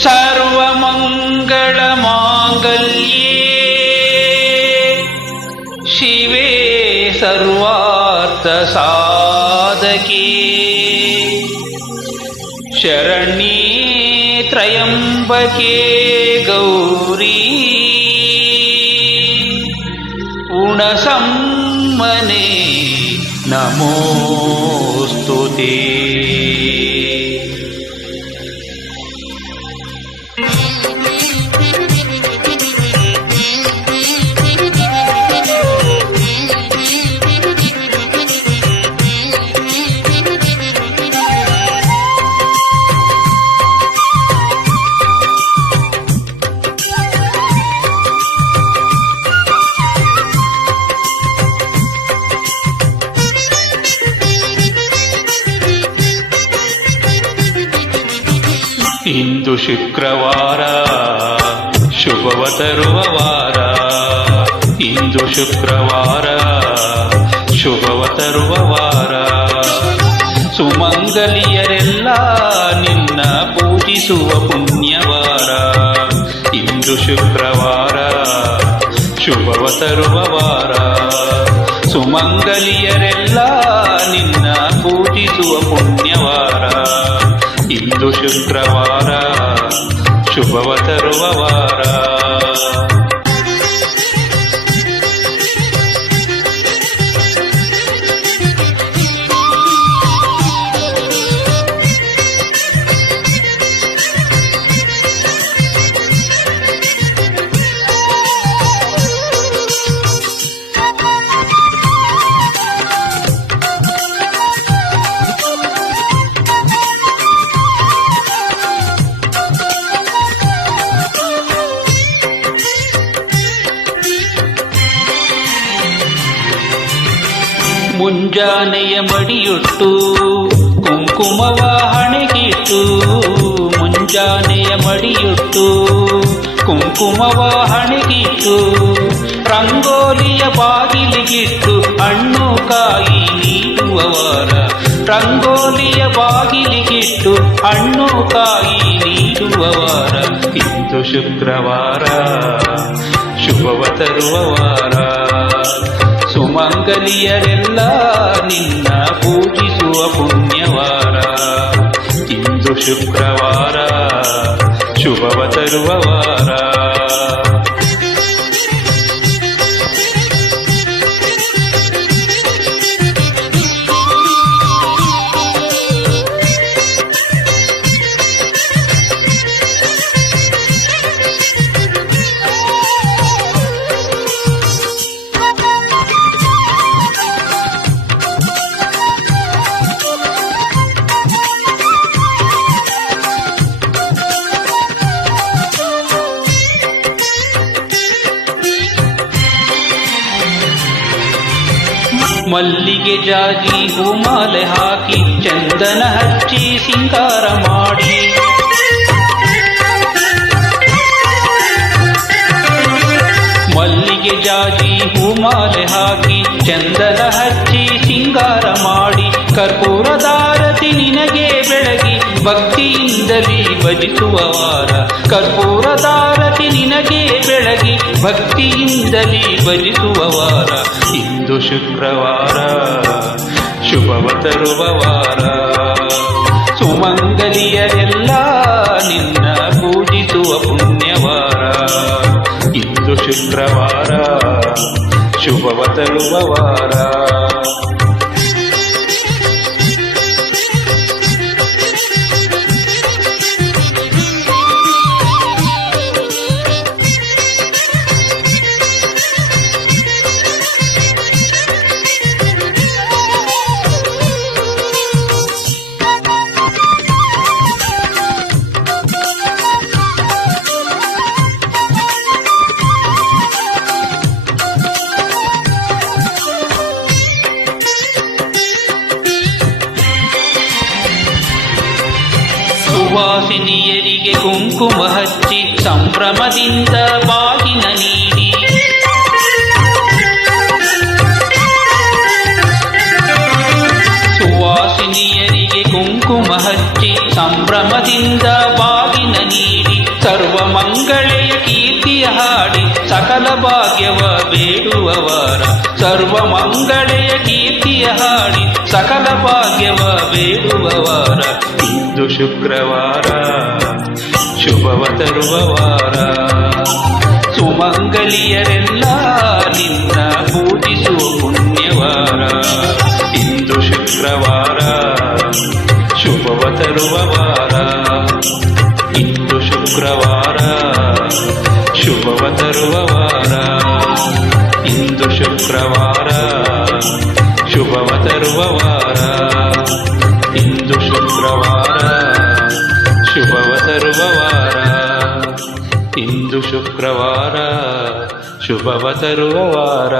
ಸರ್ವಮಂಗಳಮಾಂಗಲ್ಯೇ ಶಿವೇ ಸರ್ವಾರ್ಥಸಾಧಕೇ ಶರಣ್ಯೇ ತ್ರಯಂಬಕೆ ಗೌರಿ ಗುಣಸಮ್ಮನೆ ನಮೋಸ್ತುತೇ. ಇಂದು ಶುಕ್ರವಾರ ಶುಭವ ತರುವ ವಾರ, ಇಂದು ಶುಕ್ರವಾರ ಶುಭವ ತರುವ ವಾರ. ಸುಮಂಗಲಿಯರೆಲ್ಲ ನಿನ್ನ ಪೂಜಿಸುವ ಪುಣ್ಯವಾರ, ಇಂದು ಶುಕ್ರವಾರ ಶುಭವ ತರುವ ವಾರ. ಸುಮಂಗಲಿಯರೆಲ್ಲ ನಿನ್ನ ಪೂಜಿಸುವ ಪುಣ್ಯವಾರ, ಇಂದು ಶುಕ್ರವಾರ ಶುಭವ ತರುವ ವಾರ. ಮುಂಜಾನೆಯ ಮಡಿಯುಟ್ಟು ಕುಂಕುಮವ ಹಣೆಗಿಟ್ಟು, ಮುಂಜಾನೆಯ ಮಡಿಯುಟ್ಟು ಕುಂಕುಮವ ಹಣೆಗಿಟ್ಟು, ರಂಗೋಲಿಯ ಬಾಗಿಲಿಗಿಟ್ಟು ಹಣ್ಣು ಕಾಯಿ ನೀಡುವವಾರ, ರಂಗೋಲಿಯ ಬಾಗಿಲಿಗಿಟ್ಟು ಹಣ್ಣು ಕಾಯಿ ನೀಡುವವಾರ. ಇಂದು ಶುಕ್ರವಾರ ಶುಭವ ತರುವ ವಾರ. ಸುಮಂಗಲಿಯರೆಲ್ಲ ನಿನ್ನ ಪೂಜಿಸುವ ಪುಣ್ಯವಾರ, ಇಂದು ಶುಕ್ರವಾರ ಶುಭವ ತರುವ ವಾರ. ಮಲ್ಲಿಗೆ ಜಾಜಿ ಹೂಮಾಲೆ ಹಾಕಿ ಚಂದನ ಹಚ್ಚಿ ಸಿಂಗಾರ ಮಾಡಿ, ಮಲ್ಲಿಗೆ ಜಾಜಿ ಹೂಮಾಲೆ ಹಾಕಿ ಚಂದನ ಹಚ್ಚಿ ಸಿಂಗಾರ ಮಾಡಿ, ಕರ್ಪೂರದಾರತಿ ನಿನಗೆ ಬೆಳಗಿ ಭಕ್ತಿಯಿಂದಲೇ ಭಜಿಸುವ ವಾರ, ಕರ್ಪೂರದಾರತಿ ನಿನಗೆ ಬೆಳಗಿ ಭಕ್ತಿಯಿಂದಲೇ ಭಜಿಸುವ ವಾರ. ಇಂದು ಶುಕ್ರವಾರ ಶುಭವ ತರುವ ವಾರ. ಸುಮಂಗಲಿಯರೆಲ್ಲ ನಿನ್ನ ಪೂಜಿಸುವ ಪುಣ್ಯವಾರ, ಇಂದು ಶುಕ್ರವಾರ ಶುಭವ ತರುವ ವಾರ. ಸುವಾಸಿನಿಯರಿಗೆ ಕುಂಕುಮ ಹಚ್ಚಿ ಸಂಭ್ರಮದಿಂದ ಬಾಗಿನ ನೀಡಿ, ಸುವಾಸಿನಿಯರಿಗೆ ಕುಂಕುಮ ಹಚ್ಚಿ ಸಂಭ್ರಮದಿಂದ ಬಾಗಿನ ನೀಡಿ, ಮಂಗಳೆಯ ಕೀರ್ತಿಯ ಹಾಡಿ ಸಕಲ ಭಾಗ್ಯವ ಬೇಡುವವರ ಸರ್ವ ಮಂಗಳೆಯ ಕೀರ್ತಿಯ ಹಾಡಿ ಸಕಲ ಭಾಗ್ಯವ ಬೇಡುವವರ ಇಂದು ಶುಕ್ರವಾರ ಶುಭವ ತರುವ ವಾರ ಸುಮಂಗಲಿಯರೆಲ್ಲ ನಿನ್ನ ಪೂಜಿಸುವ ಪುಣ್ಯವಾರ ಇಂದು ಶುಕ್ರವಾರ ಶುಭವ ತರುವ ವಾರ ಇಂದು ಶುಕ್ರವಾರ ಶುಭವ ತರುವ ವಾರ ಇಂದು ಶುಕ್ರವಾರ ಶುಭವ ತರುವ ವಾರ ಇಂದು ಶುಕ್ರವಾರ ಶುಭವ ತರುವ ವಾರ ಇಂದು ಶುಕ್ರವಾರ ಶುಭವ ತರುವ ವಾರ.